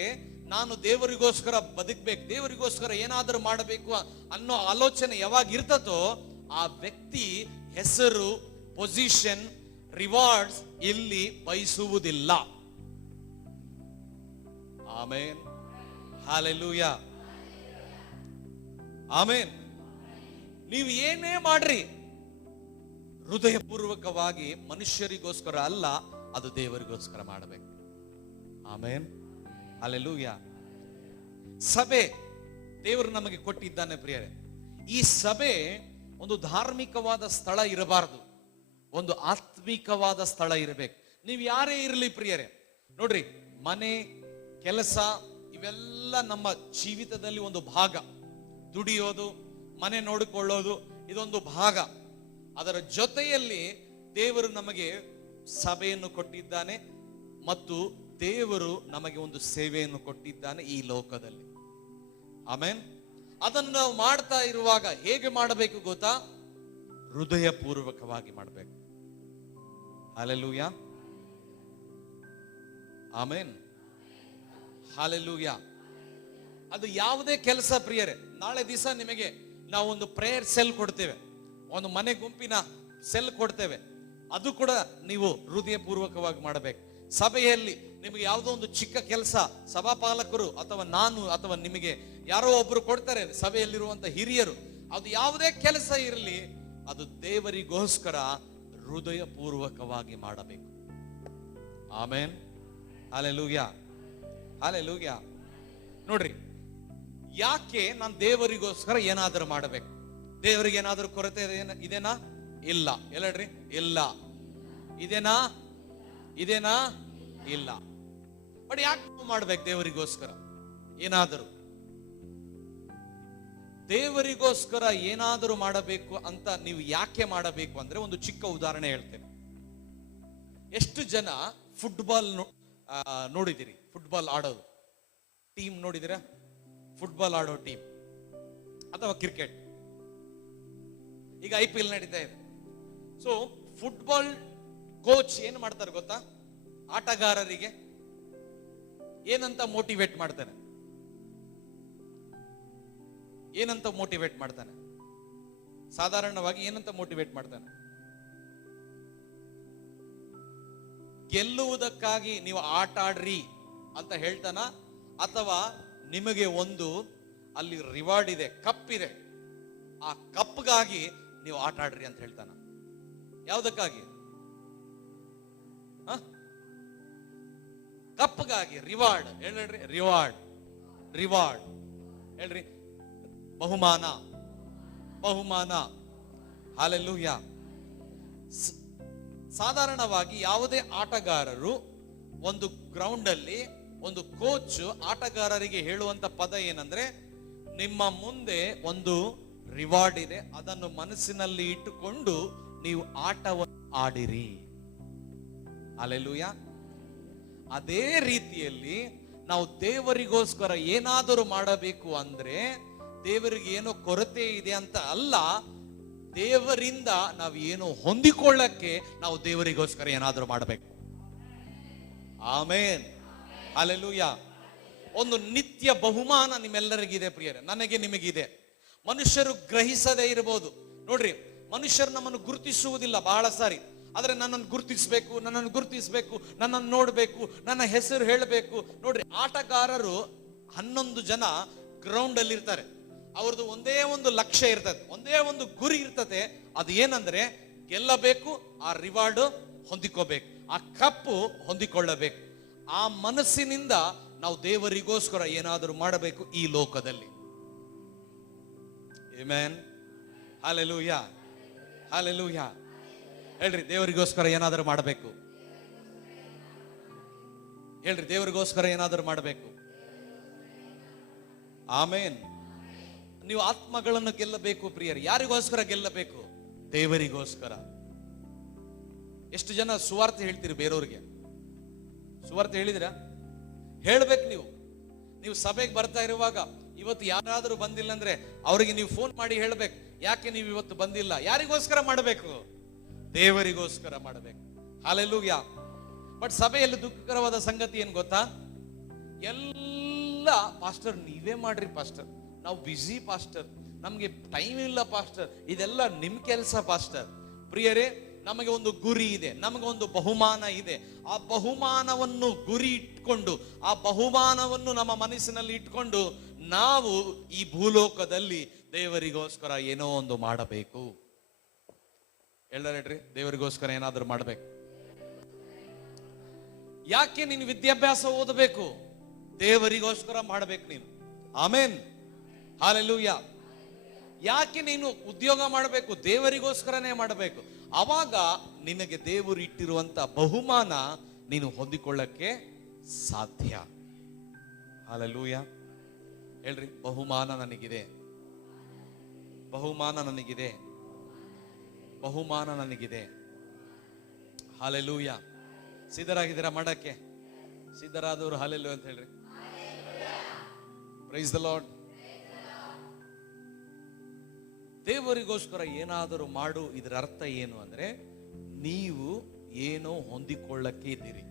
ನಾನು ದೇವರಿಗೋಸ್ಕರ ಬದುಕಬೇಕು, ದೇವರಿಗೋಸ್ಕರ ಏನಾದರೂ ಮಾಡಬೇಕು ಅನ್ನೋ ಆಲೋಚನೆ ಯಾವಾಗ ಇರ್ತದೋ ಆ ವ್ಯಕ್ತಿ ಹೆಸರು, ಪೊಸಿಷನ್, ರಿವಾರ್ಡ್ಸ್ ಇಲ್ಲಿ ಬಯಸುವುದಿಲ್ಲ. ಆಮೇನ್, ಹಲ್ಲೆಲೂಯಾ, ಆಮೇನ್. ನೀವು ಏನೇ ಮಾಡ್ರಿ ಹೃದಯಪೂರ್ವಕವಾಗಿ ಮನುಷ್ಯರಿಗೋಸ್ಕರ ಅಲ್ಲ, ಅದು ದೇವರಿಗೋಸ್ಕರ ಮಾಡಬೇಕು. ಆಮೇನ್, ಹಲ್ಲೆಲೂಯಾ. ಸಭೆ ದೇವರು ನಮಗೆ ಕೊಟ್ಟಿದ್ದಾನೆ ಪ್ರಿಯರೇ. ಈ ಸಭೆ ಒಂದು ಧಾರ್ಮಿಕವಾದ ಸ್ಥಳ ಇರಬಾರದು, ಒಂದು ಆತ್ಮಿಕವಾದ ಸ್ಥಳ ಇರಬೇಕು. ನೀವು ಯಾರೇ ಇರಲಿ ಪ್ರಿಯರೇ, ನೋಡ್ರಿ, ಮನೆ, ಕೆಲಸ ಇವೆಲ್ಲ ನಮ್ಮ ಜೀವಿತದಲ್ಲಿ ಒಂದು ಭಾಗ. ದುಡಿಯೋದು, ಮನೆ ನೋಡಿಕೊಳ್ಳೋದು ಇದೊಂದು ಭಾಗ. ಅದರ ಜೊತೆಯಲ್ಲಿ ದೇವರು ನಮಗೆ ಸಭೆಯನ್ನು ಕೊಟ್ಟಿದ್ದಾನೆ ಮತ್ತು ದೇವರು ನಮಗೆ ಒಂದು ಸೇವೆಯನ್ನು ಕೊಟ್ಟಿದ್ದಾನೆ ಈ ಲೋಕದಲ್ಲಿ. ಆಮೇನ್. ಅದನ್ನು ನಾವು ಮಾಡ್ತಾ ಇರುವಾಗ ಹೇಗೆ ಮಾಡಬೇಕು ಗೊತ್ತಾ? ಹೃದಯಪೂರ್ವಕವಾಗಿ ಮಾಡಬೇಕು. ಹಲ್ಲೆಲೂಯಾ, ಆಮೇನ್, ಹಲ್ಲೆಲೂಯಾ. ಅದು ಯಾವುದೇ ಕೆಲಸ ಪ್ರಿಯರೇ. ನಾಳೆ ದಿವಸ ನಿಮಗೆ ನಾವು ಒಂದು ಪ್ರೇಯರ್ ಸೆಲ್ ಕೊಡ್ತೇವೆ, ಒಂದು ಮನೆ ಗುಂಪಿನ ಸೆಲ್ ಕೊಡ್ತೇವೆ. ಅದು ಕೂಡ ನೀವು ಹೃದಯಪೂರ್ವಕವಾಗಿ ಮಾಡಬೇಕು. ಸಭೆಯಲ್ಲಿ ನಿಮಗೆ ಯಾವುದೋ ಒಂದು ಚಿಕ್ಕ ಕೆಲಸ ಸಭಾಪಾಲಕರು ಅಥವಾ ನಾನು ಅಥವಾ ನಿಮಗೆ ಯಾರೋ ಒಬ್ರು ಕೊಡ್ತಾರೆ, ಸಭೆಯಲ್ಲಿರುವಂತ ಹಿರಿಯರು. ಅದು ಯಾವುದೇ ಕೆಲಸ ಇರಲಿ, ಅದು ದೇವರಿಗೋಸ್ಕರ ಹೃದಯಪೂರ್ವಕವಾಗಿ ಮಾಡಬೇಕು. ಆಮೇನ್, ಹಲ್ಲೆಲೂಯಾ, ಹಲ್ಲೆಲೂಯಾ. ನೋಡ್ರಿ, ಯಾಕೆ ನಾನು ದೇವರಿಗೋಸ್ಕರ ಏನಾದರೂ ಮಾಡಬೇಕು? ದೇವರಿಗೆ ಏನಾದರೂ ಕೊರತೆ ಇದೇನಾ? ಇಲ್ಲ. ಎಲ್ಲಡ್ರಿ, ಇಲ್ಲ. ಇದೇನಾ? ಇದೇನಾ? ಇಲ್ಲ. ಬಟ್ ಯಾಕೆ ಮಾಡ್ಬೇಕು ದೇವರಿಗೋಸ್ಕರ ಏನಾದರೂ? ದೇವರಿಗೋಸ್ಕರ ಏನಾದರೂ ಮಾಡಬೇಕು ಅಂತ ನೀವು ಯಾಕೆ ಮಾಡಬೇಕು ಅಂದ್ರೆ ಒಂದು ಚಿಕ್ಕ ಉದಾಹರಣೆ ಹೇಳ್ತೇನೆ. ಎಷ್ಟು ಜನ ಫುಟ್ಬಾಲ್ ನೋಡಿದಿರಿ? ಫುಟ್ಬಾಲ್ ಆಡೋದು ಟೀಮ್ ನೋಡಿದಿರಾ? ಫುಟ್ಬಾಲ್ ಆಡೋ ಟೀಮ್ ಅಥವಾ ಕ್ರಿಕೆಟ್. ಈಗ IPL ನಡೀತಾ ಇದೆ. ಸೊ ಫುಟ್ಬಾಲ್ ಕೋಚ್ ಏನ್ ಮಾಡ್ತಾರೆ ಗೊತ್ತಾ? ಆಟಗಾರರಿಗೆ ಏನಂತ ಮೋಟಿವೇಟ್ ಮಾಡ್ತಾನೆ? ಏನಂತ ಮೋಟಿವೇಟ್ ಮಾಡ್ತಾನೆ? ಸಾಧಾರಣವಾಗಿ ಏನಂತ ಮೋಟಿವೇಟ್ ಮಾಡ್ತಾನೆ? ಗೆಲ್ಲುವುದಕ್ಕಾಗಿ ನೀವು ಆಟ ಆಡ್ರಿ ಅಂತ ಹೇಳ್ತಾನ, ಅಥವಾ ನಿಮಗೆ ಒಂದು ಅಲ್ಲಿ ರಿವಾರ್ಡ್ ಇದೆ, ಕಪ್ ಇದೆ, ಆ ಕಪ್ಗಾಗಿ ನೀವು ಆಟ ಆಡ್ರಿ ಅಂತ ಹೇಳ್ತಾನ? ಯಾವುದಕ್ಕಾಗಿ? ಕಪ್ಗಾಗಿ. ರಿವಾರ್ಡ್ ಹೇಳ್ರಿ, ರಿವಾರ್ಡ್, ರಿವಾರ್ಡ್ ಹೇಳ್ರಿ, ಬಹುಮಾನ, ಬಹುಮಾನ. ಹಲ್ಲೆಲೂಯಾ. ಸಾಧಾರಣವಾಗಿ ಯಾವುದೇ ಆಟಗಾರರು ಒಂದು ಗ್ರೌಂಡ್ ಅಲ್ಲಿ ಒಂದು ಕೋಚ್ ಆಟಗಾರರಿಗೆ ಹೇಳುವಂತ ಪದ ಏನಂದ್ರೆ, ನಿಮ್ಮ ಮುಂದೆ ಒಂದು ರಿವಾರ್ಡ್ ಇದೆ, ಅದನ್ನು ಮನಸ್ಸಿನಲ್ಲಿ ಇಟ್ಟುಕೊಂಡು ನೀವು ಆಟವನ್ನು ಆಡಿರಿ. ಹಲ್ಲೆಲೂಯಾ. ಅದೇ ರೀತಿಯಲ್ಲಿ ನಾವು ದೇವರಿಗೋಸ್ಕರ ಏನಾದರೂ ಮಾಡಬೇಕು ಅಂದ್ರೆ, ದೇವರಿಗೆ ಏನೋ ಕೊರತೆ ಇದೆ ಅಂತ ಅಲ್ಲ, ದೇವರಿಂದ ನಾವು ಏನೋ ಹೊಂದಿಕೊಳ್ಳಕ್ಕೆ ನಾವು ದೇವರಿಗೋಸ್ಕರ ಏನಾದರೂ ಮಾಡಬೇಕು. ಆಮೇನ್, ಹಲ್ಲೆಲೂಯಾ. ಒಂದು ನಿತ್ಯ ಬಹುಮಾನ ನಿಮ್ಮೆಲ್ಲರಿಗಿದೆ ಪ್ರಿಯರೇ, ನನಗೆ ನಿಮಗಿದೆ. ಮನುಷ್ಯರು ಗ್ರಹಿಸದೇ ಇರಬಹುದು. ನೋಡ್ರಿ, ಮನುಷ್ಯರು ನಮ್ಮನ್ನು ಗುರುತಿಸುವುದಿಲ್ಲ ಬಹಳ ಸಾರಿ. ಆದ್ರೆ ನನ್ನನ್ನು ಗುರುತಿಸಬೇಕು, ನನ್ನನ್ನು ಗುರುತಿಸಬೇಕು, ನನ್ನನ್ನು ನೋಡ್ಬೇಕು, ನನ್ನ ಹೆಸರು ಹೇಳಬೇಕು. ನೋಡ್ರಿ, ಆಟಗಾರರು 11 ಜನ ಗ್ರೌಂಡ್ ಅಲ್ಲಿ ಇರ್ತಾರೆ. ಅವ್ರದ್ದು ಒಂದೇ ಒಂದು ಲಕ್ಷ್ಯ ಇರ್ತದೆ, ಒಂದೇ ಒಂದು ಗುರಿ ಇರ್ತದೆ. ಅದು ಏನಂದ್ರೆ ಗೆಲ್ಲಬೇಕು, ಆ ರಿವಾರ್ಡ್ ಹೊಂದಿಕೋಬೇಕು, ಆ ಕಪ್ಪು ಹೊಂದಿಕೊಳ್ಳಬೇಕು. ಆ ಮನಸ್ಸಿನಿಂದ ನಾವು ದೇವರಿಗೋಸ್ಕರ ಏನಾದರೂ ಮಾಡಬೇಕು ಈ ಲೋಕದಲ್ಲಿ. Amen, hallelujah, hallelujah. ಹೇಳ್ರಿ, ದೇವರಿಗೋಸ್ಕರ ಏನಾದರೂ ಮಾಡಬೇಕು. ಹೇಳ್ರಿ, ದೇವರಿಗೋಸ್ಕರ ಏನಾದರೂ ಮಾಡಬೇಕು. ಆಮೇನ್. ನೀವು ಆತ್ಮಗಳನ್ನು ಗೆಲ್ಲಬೇಕು ಪ್ರಿಯರು. ಯಾರಿಗೋಸ್ಕರ ಗೆಲ್ಲಬೇಕು? ದೇವರಿಗೋಸ್ಕರ. ಎಷ್ಟು ಜನ ಸುವಾರ್ತೆ ಹೇಳ್ತೀರಿ ಬೇರೆಯವ್ರಿಗೆ? ಸುವಾರ್ತೆ ಹೇಳಿದಿರಾ? ಹೇಳ್ಬೇಕು. ನೀವು ಸಭೆಗೆ ಬರ್ತಾ ಇರುವಾಗ ಇವತ್ತು ಯಾರಾದರೂ ಬಂದಿಲ್ಲ ಅಂದ್ರೆ ಅವರಿಗೆ ನೀವು ಫೋನ್ ಮಾಡಿ ಹೇಳ್ಬೇಕು, ಯಾಕೆ ನೀವು ಇವತ್ತು ಬಂದಿಲ್ಲ? ಯಾರಿಗೋಸ್ಕರ ಮಾಡಬೇಕು? ದೇವರಿಗೋಸ್ಕರ ಮಾಡಬೇಕು. ಹಲ್ಲೆಲೂಯಾ. ಬಟ್ ಸಭೆಯಲ್ಲಿ ದುಃಖಕರವಾದ ಸಂಗತಿ ಏನ್ ಗೊತ್ತಾ? ಎಲ್ಲ ಪಾಸ್ಟರ್ ನೀವೇ ಮಾಡ್ರಿ ಪಾಸ್ಟರ್, ನಾವು ಬಿಸಿ ಪಾಸ್ಟರ್, ನಮ್ಗೆ ಟೈಮ್ ಇಲ್ಲ ಪಾಸ್ಟರ್, ಇದೆಲ್ಲ ನಿಮ್ ಕೆಲಸ ಪಾಸ್ಟರ್. ಪ್ರಿಯರೇ, ನಮಗೆ ಒಂದು ಗುರಿ ಇದೆ, ನಮಗೆ ಒಂದು ಬಹುಮಾನ ಇದೆ. ಆ ಬಹುಮಾನವನ್ನು ಗುರಿ ಇಟ್ಕೊಂಡು, ಆ ಬಹುಮಾನವನ್ನು ನಮ್ಮ ಮನಸ್ಸಿನಲ್ಲಿ ಇಟ್ಕೊಂಡು ನಾವು ಈ ಭೂಲೋಕದಲ್ಲಿ ದೇವರಿಗೋಸ್ಕರ ಏನೋ ಒಂದು ಮಾಡಬೇಕು. ಹೇಳ್ರಿ, ದೇವರಿಗೋಸ್ಕರ ಏನಾದ್ರೂ ಮಾಡಬೇಕು. ಯಾಕೆ ನೀನು ವಿದ್ಯಾಭ್ಯಾಸ ಓದಬೇಕು? ದೇವರಿಗೋಸ್ಕರ ಮಾಡಬೇಕು ನೀನು. ಆಮೇನ್, ಹಲ್ಲೆಲೂಯಾ. ಯಾಕೆ ನೀನು ಉದ್ಯೋಗ ಮಾಡಬೇಕು? ದೇವರಿಗೋಸ್ಕರನೇ ಮಾಡಬೇಕು. ಅವಾಗ ನಿನಗೆ ದೇವರು ಇಟ್ಟಿರುವಂತ ಬಹುಮಾನ ನೀನು ಹೊಂದಿಕೊಳ್ಳಕ್ಕೆ ಸಾಧ್ಯ. ಹಲ್ಲೆಲೂಯಾ. ಹೇಳ್ರಿ, ಬಹುಮಾನ ನನಗಿದೆ, ಬಹುಮಾನ ನನಗಿದೆ, ಬಹುಮಾನ ನನಗಿದೆ. ಹಲ್ಲೆಲೂಯಾ. ಸಿದ್ಧರಾಗಿದ್ದೀರಾ ಮಾಡಕ್ಕೆ? ಸಿದ್ಧರಾದವರು ಹಲ್ಲೆಲೂಯಾ ಅಂತ ಹೇಳ್ರಿ. Praise the lord. ದೇವರಿಗೋಸ್ಕರ ಏನಾದರೂ ಮಾಡು, ಇದರ ಅರ್ಥ ಏನು ಅಂದ್ರೆ ನೀವು ಏನೋ ಹೊಂದಿಕೊಳ್ಳಕ್ಕೆ ಇದ್ದೀರಿ.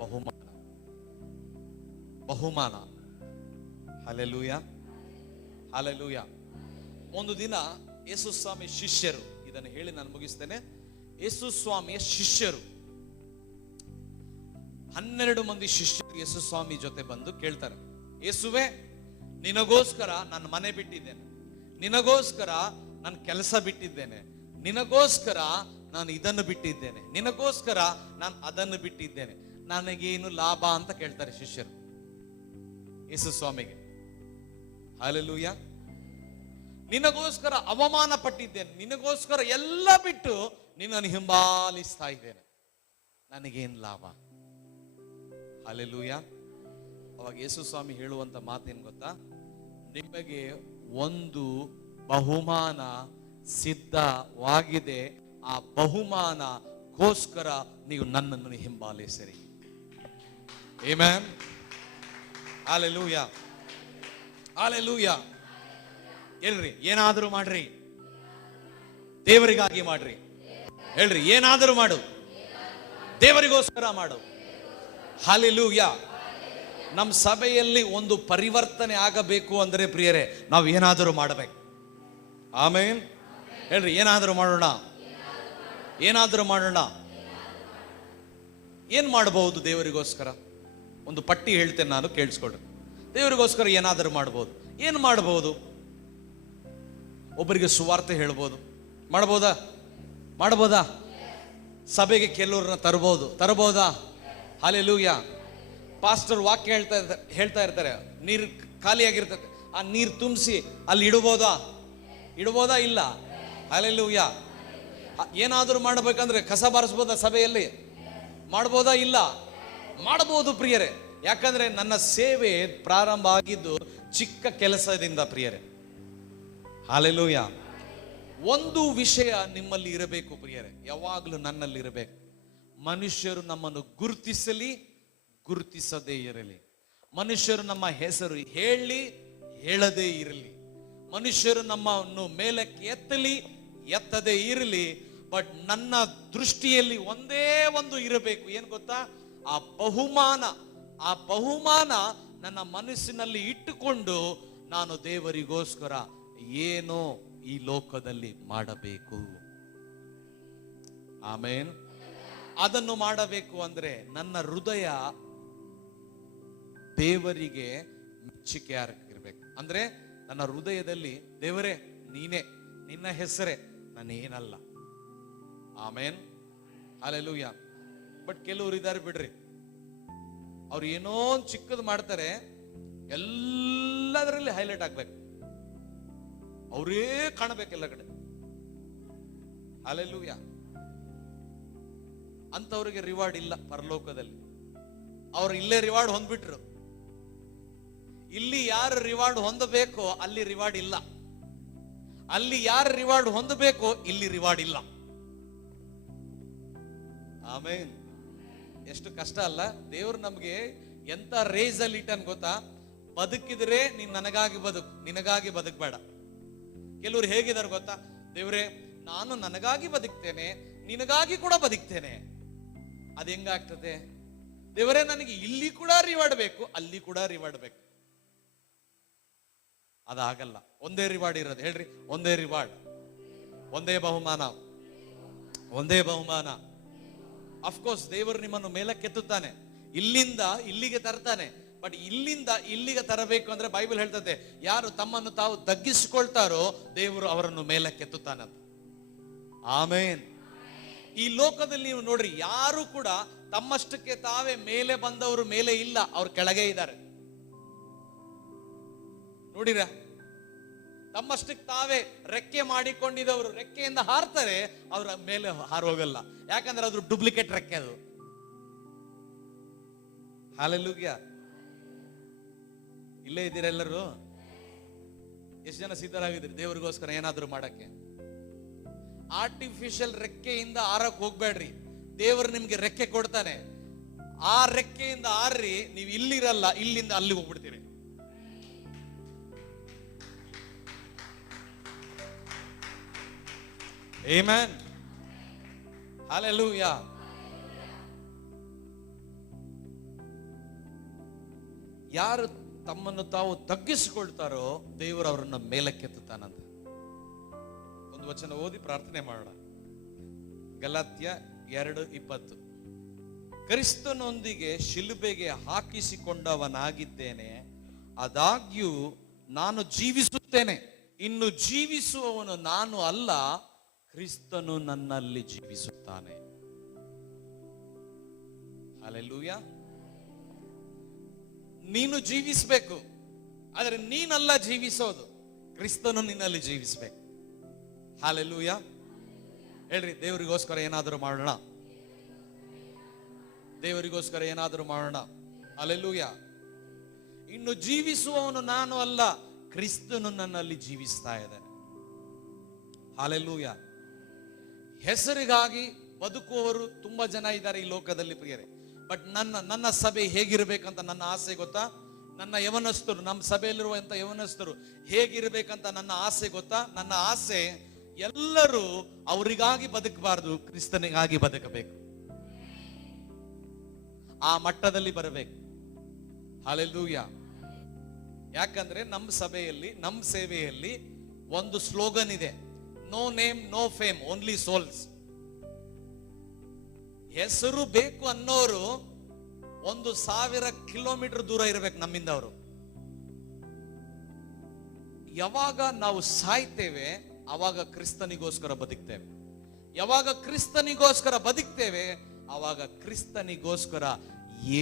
ಬಹುಮಾನ, ಬಹುಮಾನ. Hallelujah, hallelujah. ಒಂದು ದಿನ ಯೇಸು ಸ್ವಾಮಿ ಶಿಷ್ಯರು, ಇದನ್ನು ಹೇಳಿ ನಾನು ಮುಗಿಸ್ತೇನೆ. ಯೇಸು ಸ್ವಾಮಿಯ ಶಿಷ್ಯರು 12 ಮಂದಿ ಶಿಷ್ಯರು ಯೇಸು ಸ್ವಾಮಿ ಜೊತೆ ಬಂದು ಕೇಳ್ತಾರೆ, ಯೇಸುವೆ, ನಿನಗೋಸ್ಕರ ನನ್ನ ಮನೆ ಬಿಟ್ಟಿದ್ದೇನೆ, ನಿನಗೋಸ್ಕರ ನಾನು ಕೆಲಸ ಬಿಟ್ಟಿದ್ದೇನೆ, ನಿನಗೋಸ್ಕರ ನಾನು ಇದನ್ನು ಬಿಟ್ಟಿದ್ದೇನೆ, ನಿನಗೋಸ್ಕರ ನಾನು ಅದನ್ನು ಬಿಟ್ಟಿದ್ದೇನೆ, ನನಗೇನು ಲಾಭ ಅಂತ ಕೇಳ್ತಾರೆ ಶಿಷ್ಯರು ಯೇಸು ಸ್ವಾಮಿಗೆ. ಹಲ್ಲೆಲೂಯಾ. ನಿನಗೋಸ್ಕರ ಅವಮಾನ ಪಟ್ಟಿದ್ದೇನೆ, ನಿನಗೋಸ್ಕರ ಎಲ್ಲ ಬಿಟ್ಟು ನಿನ್ನನ್ನು ಹಿಂಬಾಲಿಸ್ತಾ ಇದ್ದೇನೆ, ನನಗೇನು ಲಾಭ? ಹಲ್ಲೆಲೂಯಾ. ಅವಾಗ ಯೇಸು ಸ್ವಾಮಿ ಹೇಳುವಂತ ಮಾತೇನು ಗೊತ್ತಾ? ನಿಮಗೆ ಒಂದು ಬಹುಮಾನ ಸಿದ್ಧವಾಗಿದೆ, ಆ ಬಹುಮಾನಕ್ಕೋಸ್ಕರ ನೀವು ನನ್ನನ್ನು ಹಿಂಬಾಲಿಸಿರಿ. Amen, hallelujah, hallelujah. ಹೇಳ್ರಿ, ಏನಾದರೂ ಮಾಡ್ರಿ, ದೇವರಿಗಾಗಿ ಮಾಡ್ರಿ. ಹೇಳ್ರಿ, ಏನಾದರೂ ಮಾಡು, ದೇವರಿಗೋಸ್ಕರ ಮಾಡು. ಹಲ್ಲೆಲೂಯಾ. ನಮ್ಮ ಸಭೆಯಲ್ಲಿ ಒಂದು ಪರಿವರ್ತನೆ ಆಗಬೇಕು ಅಂದ್ರೆ ಪ್ರಿಯರೇ, ನಾವು ಏನಾದರೂ ಮಾಡಬೇಕು. ಆಮೇನ್. ಹೇಳ್ರಿ, ಏನಾದರೂ ಮಾಡೋಣ, ಏನಾದರೂ ಮಾಡೋಣ. ಏನ್ ಮಾಡಬಹುದು ದೇವರಿಗೋಸ್ಕರ? ಒಂದು ಪಟ್ಟಿ ಹೇಳ್ತೇನೆ ನಾನು, ಕೇಳಿಸ್ಕೊಡ್ರಿ. ದೇವರಿಗೋಸ್ಕರ ಏನಾದರೂ ಮಾಡಬಹುದು. ಏನು ಮಾಡಬಹುದು? ಒಬ್ಬರಿಗೆ ಸುವಾರ್ತೆ ಹೇಳ್ಬೋದು, ಮಾಡಬಹುದಾ? ಮಾಡಬಹುದಾ? ಸಭೆಗೆ ಕೆಲವ್ರನ್ನ ತರಬಹುದಾ? ಹಲ್ಲೆಲೂಯಾ. ಪಾಸ್ಟರ್ ವಾಕ್ಯ ಹೇಳ್ತಾ ಇರ್ತಾರೆ, ನೀರು ಖಾಲಿಯಾಗಿರ್ತದೆ, ಆ ನೀರು ತುಂಬಿಸಿ ಅಲ್ಲಿ ಇಡಬಹುದಾ? ಇಲ್ಲ. ಹಲ್ಲೆಲೂಯಾ. ಏನಾದರೂ ಮಾಡಬೇಕಂದ್ರೆ ಕಸ ಬಾರಿಸಬಹುದಾ? ಸಭೆಯಲ್ಲಿ ಮಾಡಬಹುದಾ? ಇಲ್ಲ. ಮಾಡಬಹುದು ಪ್ರಿಯರೇ. ಯಾಕಂದ್ರೆ ನನ್ನ ಸೇವೆ ಪ್ರಾರಂಭ ಆಗಿದ್ದು ಚಿಕ್ಕ ಕೆಲಸದಿಂದ ಪ್ರಿಯರೇ. ಹಲ್ಲೆಲೂಯಾ. ಒಂದು ವಿಷಯ ನಿಮ್ಮಲ್ಲಿ ಇರಬೇಕು ಪ್ರಿಯರೇ, ಯಾವಾಗಲೂ ನನ್ನಲ್ಲಿ ಇರಬೇಕು. ಮನುಷ್ಯರು ನಮ್ಮನ್ನು ಗುರುತಿಸಲಿ ಗುರುತಿಸದೇ ಇರಲಿ, ಮನುಷ್ಯರು ನಮ್ಮ ಹೆಸರು ಹೇಳದೇ ಇರಲಿ, ಮನುಷ್ಯರು ನಮ್ಮನ್ನು ಮೇಲಕ್ಕೆ ಎತ್ತದೇ ಇರಲಿ, ಬಟ್ ನನ್ನ ದೃಷ್ಟಿಯಲ್ಲಿ ಒಂದೇ ಒಂದು ಇರಬೇಕು. ಏನ್ ಗೊತ್ತಾ? ಆ ಬಹುಮಾನ ನನ್ನ ಮನಸ್ಸಿನಲ್ಲಿ ಇಟ್ಟುಕೊಂಡು ನಾನು ದೇವರಿಗೋಸ್ಕರ ಏನೋ ಈ ಲೋಕದಲ್ಲಿ ಮಾಡಬೇಕು. ಆಮೇನ್. ಅದನ್ನು ಮಾಡಬೇಕು ಅಂದ್ರೆ ನನ್ನ ಹೃದಯ ದೇವರಿಗೆ ಮೆಚ್ಚುಗೆ ಆಗಿರ್ಬೇಕು. ಅಂದ್ರೆ ನನ್ನ ಹೃದಯದಲ್ಲಿ ದೇವರೇ ನೀನೇ, ನಿನ್ನ ಹೆಸರೇ, ನಾನೇನಲ್ಲ. ಆಮೇನ್, ಹಲ್ಲೆಲೂಯಾ. ಬಟ್ ಕೆಲವರು ಇದ್ದಾರೆ ಬಿಡ್ರಿ, ಅವ್ರು ಏನೋ ಒಂದು ಚಿಕ್ಕದು ಮಾಡ್ತಾರೆ, ಎಲ್ಲದರಲ್ಲಿ ಹೈಲೈಟ್ ಆಗ್ಬೇಕು, ಅವರೇ ಕಾಣಬೇಕೆಲ್ಲ ಕಡೆ. ಹಲ್ಲೆಲೂಯಾ. ಅಂತವ್ರಿಗೆ ರಿವಾರ್ಡ್ ಇಲ್ಲ ಪರಲೋಕದಲ್ಲಿ. ಅವ್ರು ಇಲ್ಲೇ ರಿವಾರ್ಡ್ ಹೊಂದ್ಬಿಟ್ರು. ಇಲ್ಲಿ ಯಾರು ರಿವಾರ್ಡ್ ಹೊಂದಬೇಕೋ ಅಲ್ಲಿ ರಿವಾರ್ಡ್ ಇಲ್ಲ, ಅಲ್ಲಿ ಯಾರು ರಿವಾರ್ಡ್ ಹೊಂದಬೇಕೋ ಇಲ್ಲಿ ರಿವಾರ್ಡ್ ಇಲ್ಲ. ಆಮೇನ್. ಎಷ್ಟು ಕಷ್ಟ ಅಲ್ಲ. ದೇವ್ರು ನಮ್ಗೆ ಎಂತ ರೇಸ್ ಅಲ್ಲಿ ಇಟ್ಟನ್ ಗೊತ್ತಾ? ಬದುಕಿದ್ರೆ ನೀನ್ ನನಗಾಗಿ ಬದುಕು, ನಿನಗಾಗಿ ಬದುಕಬೇಡ. ಕೆಲವ್ರು ಹೇಗಿದ್ದಾರೆ ಗೊತ್ತಾ? ದೇವ್ರೆ ನಾನು ನನಗಾಗಿ ಬದುಕ್ತೇನೆ, ನಿನಗಾಗಿ ಕೂಡ ಬದುಕ್ತೇನೆ. ಅದ್ ಹೆಂಗಾಗ್ತದೆ? ದೇವರೇ ನನಗೆ ಇಲ್ಲಿ ಕೂಡ ರಿವಾರ್ಡ್ ಬೇಕು, ಅಲ್ಲಿ ಕೂಡ ರಿವಾರ್ಡ್ ಬೇಕು. ಅದಾಗಲ್ಲ. ಒಂದೇ ರಿವಾರ್ಡ್ ಇರೋದು. ಹೇಳ್ರಿ, ಒಂದೇ ರಿವಾರ್ಡ್, ಒಂದೇ ಬಹುಮಾನ, ಒಂದೇ ಬಹುಮಾನ. ಅಫ್ಕೋರ್ಸ್ ದೇವರು ನಿಮ್ಮನ್ನು ಮೇಲಕ್ಕೆತ್ತುತ್ತಾನೆ, ಇಲ್ಲಿಂದ ಇಲ್ಲಿಗೆ ತರ್ತಾನೆ. ಬಟ್ ಇಲ್ಲಿಂದ ಇಲ್ಲಿಗೆ ತರಬೇಕು ಅಂದ್ರೆ ಬೈಬಲ್ ಹೇಳ್ತದೆ, ಯಾರು ತಮ್ಮನ್ನು ತಾವು ತಗ್ಗಿಸಿಕೊಳ್ತಾರೋ ದೇವರು ಅವರನ್ನು ಮೇಲಕ್ಕೆತ್ತುತ್ತಾನಂತ. ಆಮೇನ್. ಈ ಲೋಕದಲ್ಲಿ ನೀವು ನೋಡ್ರಿ, ಯಾರು ಕೂಡ ತಮ್ಮಷ್ಟಕ್ಕೆ ತಾವೇ ಮೇಲೆ ಬಂದವರು ಮೇಲೆ ಇಲ್ಲ, ಅವ್ರು ಕೆಳಗೆ ಇದ್ದಾರೆ. ನೋಡಿರ, ತಮ್ಮಷ್ಟಕ್ಕೆ ತಾವೇ ರೆಕ್ಕೆ ಮಾಡಿಕೊಂಡಿದ್ದವರು ರೆಕ್ಕೆಯಿಂದ ಹಾರ್ತಾರೆ, ಅವ್ರ ಮೇಲೆ ಹಾರೋಗಲ್ಲ. ಯಾಕಂದ್ರೆ ಅದು ಡೂಪ್ಲಿಕೇಟ್ ರೆಕ್ಕೆ. ಅದು ಹಲ್ಲೆಲೂಯಾ. ಇಲ್ಲೇ ಇದ್ದೀರಾ ಎಲ್ಲರೂ? ಎಷ್ಟು ಜನ ಸಿದ್ಧರಾಗಿದ್ದೀರಿ ದೇವರಿಗೋಸ್ಕರ ಏನಾದ್ರೂ ಮಾಡಕ್ಕೆ? ಆರ್ಟಿಫಿಷಿಯಲ್ ರೆಕ್ಕೆಯಿಂದ ಹಾರಕ್ ಹೋಗ್ಬೇಡ್ರಿ. ದೇವರು ನಿಮ್ಗೆ ರೆಕ್ಕೆ ಕೊಡ್ತಾನೆ. ಆ ರೆಕ್ಕೆಯಿಂದ ಹಾರ್ರಿ, ನೀವು ಇಲ್ಲಿರಲ್ಲ, ಇಲ್ಲಿಂದ ಅಲ್ಲಿಗೆ ಹೋಗ್ಬಿಡ್ತೀರಿ. ಆಮೆನ್. ಹಲ್ಲೆಲೂಯಾ. ಯಾರು ತಮ್ಮನ್ನು ತಾವು ತಗ್ಗಿಸಿಕೊಳ್ತಾರೋ ದೇವರು ಅವರನ್ನ ಮೇಲಕ್ಕೆತ್ತುತ್ತಾನಂತ. ಒಂದು ವಚನ ಓದಿ ಪ್ರಾರ್ಥನೆ ಮಾಡೋಣ. ಗಲಾತ್ಯ 2:20. ಕ್ರಿಸ್ತನೊಂದಿಗೆ ಶಿಲುಬೆಗೆ ಹಾಕಿಸಿಕೊಂಡವನಾಗಿದ್ದೇನೆ, ಆದಾಗ್ಯೂ ನಾನು ಜೀವಿಸುತ್ತೇನೆ. ಇನ್ನು ಜೀವಿಸುವವನು ನಾನು ಅಲ್ಲ, ಕ್ರಿಸ್ತನು ನನ್ನಲ್ಲಿ ಜೀವಿಸುತ್ತಾನೆ. ಹಲ್ಲೆಲೂಯಾ. ನೀನು ಜೀವಿಸಬೇಕು, ಆದರೆ ನೀನಲ್ಲ ಜೀವಿಸೋದು, ಕ್ರಿಸ್ತನು ನಿನ್ನಲ್ಲಿ ಜೀವಿಸಬೇಕು. ಹಲ್ಲೆಲೂಯಾ. ಹೇಳ್ರಿ, ದೇವರಿಗೋಸ್ಕರ ಏನಾದರೂ ಮಾಡೋಣ, ದೇವರಿಗೋಸ್ಕರ ಏನಾದರೂ ಮಾಡೋಣ. ಹಲ್ಲೆಲೂಯಾ. ಇನ್ನು ಜೀವಿಸುವವನು ನಾನು ಅಲ್ಲ, ಕ್ರಿಸ್ತನು ನನ್ನಲ್ಲಿ ಜೀವಿಸ್ತಾ ಇದ್ದಾನೆ. ಹಲ್ಲೆಲೂಯಾ. ಹೆಸರಿಗಾಗಿ ಬದುಕುವವರು ತುಂಬಾ ಜನ ಇದ್ದಾರೆ ಈ ಲೋಕದಲ್ಲಿ ಪ್ರಿಯರೇ. ಬಟ್ ನನ್ನ ಸಭೆ ಹೇಗಿರ್ಬೇಕಂತ ನನ್ನ ಆಸೆ ಗೊತ್ತಾ? ನನ್ನ ಯವನಸ್ಥರು, ನಮ್ಮ ಸಭೆಯಲ್ಲಿರುವಂತ ಯವನಸ್ಥರು ಹೇಗಿರ್ಬೇಕಂತ ನನ್ನ ಆಸೆ ಗೊತ್ತಾ? ನನ್ನ ಆಸೆ ಎಲ್ಲರೂ ಅವರಿಗಾಗಿ ಬದುಕಬಾರದು, ಕ್ರಿಸ್ತನಿಗಾಗಿ ಬದುಕಬೇಕು. ಆ ಮಟ್ಟದಲ್ಲಿ ಬರಬೇಕು. ಹಲ್ಲೆಲೂಯಾ. ಯಾಕಂದ್ರೆ ನಮ್ಮ ಸಭೆಯಲ್ಲಿ, ನಮ್ಮ ಸೇವೆಯಲ್ಲಿ ಒಂದು ಸ್ಲೋಗನ್ ಇದೆ, no name no fame, only souls. ಹೆಸರು ಬೇಕು ಅನ್ನೋರು 1,000 ಕಿಲೋಮೀಟರ್ ದೂರ ಇರಬೇಕು ನಮ್ಮಿಂದ. ಅವರು ಯಾವಾಗ ನಾವು ಸಾಯ್ತೇವೆ ಅವಾಗ ಕ್ರಿಸ್ತನಿಗೋಸ್ಕರ ಬದುಕ್ತೇವೆ. ಯಾವಾಗ ಕ್ರಿಸ್ತನಿಗೋಸ್ಕರ ಬದುಕ್ತೇವೆ ಅವಾಗ ಕ್ರಿಸ್ತನಿಗೋಸ್ಕರ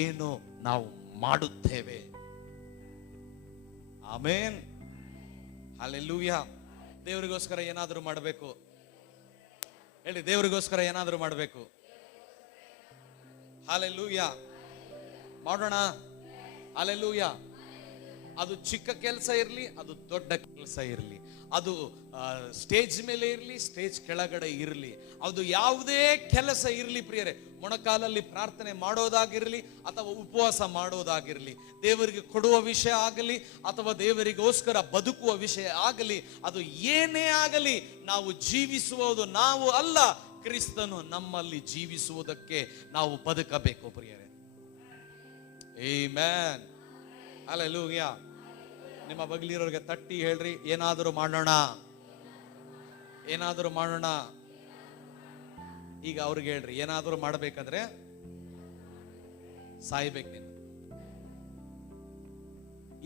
ಏನು ನಾವು ಮಾಡುತ್ತೇವೆ. ಆಮೇನ್. ಹಲ್ಲೆಲೂಯಾ. ದೇವರಿಗೋಸ್ಕರ ಏನಾದರೂ ಮಾಡಬೇಕು. ಹೇಳಿ, ದೇವರಿಗೋಸ್ಕರ ಏನಾದರೂ ಮಾಡಬೇಕು. ಹಲ್ಲೆಲೂಯಾ. ಮಾಡೋಣ. ಹಲ್ಲೆಲೂಯಾ. ಅದು ಚಿಕ್ಕ ಕೆಲಸ ಇರಲಿ, ಅದು ದೊಡ್ಡ ಕೆಲಸ ಇರಲಿ, ಅದು ಸ್ಟೇಜ್ ಮೇಲೆ ಇರಲಿ, ಸ್ಟೇಜ್ ಕೆಳಗಡೆ ಇರಲಿ, ಅದು ಯಾವುದೇ ಕೆಲಸ ಇರಲಿ ಪ್ರಿಯರೇ, ಮೊಣಕಾಲಲ್ಲಿ ಪ್ರಾರ್ಥನೆ ಮಾಡೋದಾಗಿರಲಿ ಅಥವಾ ಉಪವಾಸ ಮಾಡೋದಾಗಿರಲಿ, ದೇವರಿಗೆ ಕೊಡುವ ವಿಷಯ ಆಗಲಿ ಅಥವಾ ದೇವರಿಗೋಸ್ಕರ ಬದುಕುವ ವಿಷಯ ಆಗಲಿ, ಅದು ಏನೇ ಆಗಲಿ, ನಾವು ಜೀವಿಸುವುದು ನಾವು ಅಲ್ಲ, ಕ್ರಿಸ್ತನು ನಮ್ಮಲ್ಲಿ ಜೀವಿಸುವುದಕ್ಕೆ ನಾವು ಬದುಕಬೇಕು ಪ್ರಿಯರೇ. ಆಮೆನ್. ಹಲ್ಲೆಲೂಯಾ. ನಿಮ್ಮ ಬಗಲಿರೋರಿಗೆ ತಟ್ಟಿ ಹೇಳ್ರಿ, ಏನಾದರೂ ಮಾಡೋಣ, ಏನಾದರೂ ಮಾಡೋಣ. ಈಗ ಅವ್ರಿಗೆ ಹೇಳ್ರಿ, ಏನಾದರೂ ಮಾಡಬೇಕಾದ್ರೆ ಸಾಯ್ಬೇಕು ನೀನು.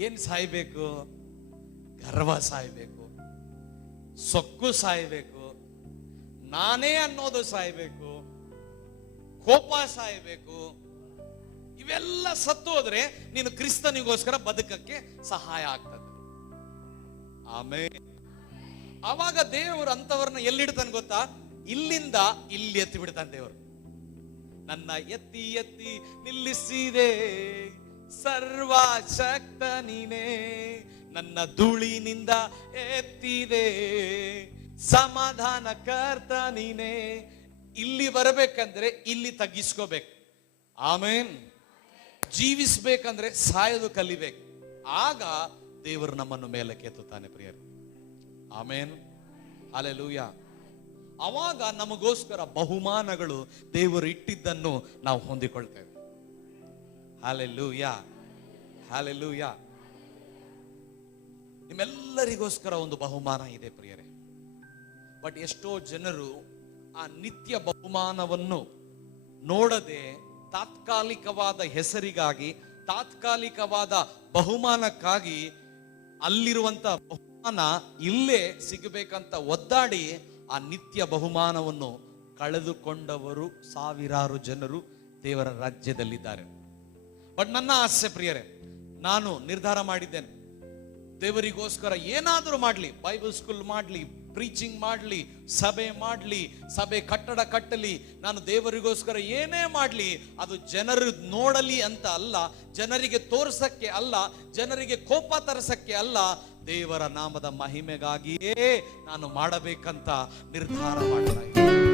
ಏನ್ ಸಾಯ್ಬೇಕು? ಗರ್ವ ಸಾಯ್ಬೇಕು, ಸೊಕ್ಕು ಸಾಯ್ಬೇಕು, ನಾನೇ ಅನ್ನೋದು ಸಾಯ್ಬೇಕು, ಕೋಪ ಸಾಯ್ಬೇಕು. ಇವೆಲ್ಲ ಸತ್ತು ಹೋದ್ರೆ ನೀನು ಕ್ರಿಸ್ತನಿಗೋಸ್ಕರ ಬದುಕಕ್ಕೆ ಸಹಾಯ ಆಗ್ತದೆ. ಆಮೇಲೆ ಅವಾಗ ದೇವರು ಅಂತವರನ್ನ ಎಲ್ಲಿಡ್ತಾನೆ ಗೊತ್ತಾ? ಇಲ್ಲಿಂದ ಇಲ್ಲಿ ಎತ್ತಿ ಬಿಡ್ತಾನೆ ದೇವರು. ನನ್ನ ಎತ್ತಿ ಎತ್ತಿ ನಿಲ್ಲಿಸಿದೆ ಸರ್ವಶಕ್ತ ನೀನೇ, ನನ್ನ ಧೂಳಿನಿಂದ ಎತ್ತಿದೆ ಸಮಾಧಾನ ಕರ್ತ ನೀನೇ. ಇಲ್ಲಿ ಬರಬೇಕಂದ್ರೆ ಇಲ್ಲಿ ತಗ್ಗಿಸ್ಕೋಬೇಕು. ಆಮೇನ್. ಜೀವಿಸ್ಬೇಕಂದ್ರೆ ಸಾಯೋದು ಕಲಿಬೇಕು. ಆಗ ದೇವರು ನಮ್ಮನ್ನು ಮೇಲಕ್ಕೆ ಎತ್ತುತ್ತಾನೆ ಪ್ರಿಯರೇ. ಆಮೇನ್. ಹಲ್ಲೆಲೂಯಾ. ಅವಾಗ ನಮಗೋಸ್ಕರ ಬಹುಮಾನಗಳು ದೇವರು ಇಟ್ಟಿದ್ದನ್ನು ನಾವು ಹೊಂದಿಕೊಳ್ತೇವೆ. Hallelujah, hallelujah. ನಿಮ್ಮೆಲ್ಲರಿಗೋಸ್ಕರ ಒಂದು ಬಹುಮಾನ ಇದೆ ಪ್ರಿಯರೇ. ಬಟ್ ಎಷ್ಟೋ ಜನರು ಆ ನಿತ್ಯ ಬಹುಮಾನವನ್ನು ನೋಡದೆ ತಾತ್ಕಾಲಿಕವಾದ ಹೆಸರಿಗಾಗಿ, ತಾತ್ಕಾಲಿಕವಾದ ಬಹುಮಾನಕ್ಕಾಗಿ ಅಲ್ಲಿರುವಂತ ಬಹುಮಾನ ಇಲ್ಲೇ ಸಿಗಬೇಕಂತ ಒದ್ದಾಡಿ ಆ ನಿತ್ಯ ಬಹುಮಾನವನ್ನು ಕಳೆದುಕೊಂಡವರು ಸಾವಿರಾರು ಜನರು ದೇವರ ರಾಜ್ಯದಲ್ಲಿದ್ದಾರೆ. ಬಟ್ ನನ್ನ ಆಸೆ ಪ್ರಿಯರೇ, ನಾನು ನಿರ್ಧಾರ ಮಾಡಿದ್ದೇನೆ, ದೇವರಿಗೋಸ್ಕರ ಏನಾದರೂ ಮಾಡಲಿ, ಬೈಬಲ್ ಸ್ಕೂಲ್ ಮಾಡಲಿ, ಪ್ರೀಚಿಂಗ್ ಮಾಡಲಿ, ಸಭೆ ಮಾಡಲಿ, ಸಭೆ ಕಟ್ಟಡ ಕಟ್ಟಲಿ, ನಾನು ದೇವರಿಗೋಸ್ಕರ ಏನೇ ಮಾಡಲಿ ಅದು ಜನರು ನೋಡಲಿ ಅಂತ ಅಲ್ಲ, ಜನರಿಗೆ ತೋರ್ಸಕ್ಕೆ ಅಲ್ಲ, ಜನರಿಗೆ ಕೋಪ ತರಿಸಕ್ಕೆ ಅಲ್ಲ, ದೇವರ ನಾಮದ ಮಹಿಮೆಗಾಗಿಯೇ ನಾನು ಮಾಡಬೇಕಂತ ನಿರ್ಧಾರ ಮಾಡ್ತಾ ಇದ್ದೀನಿ.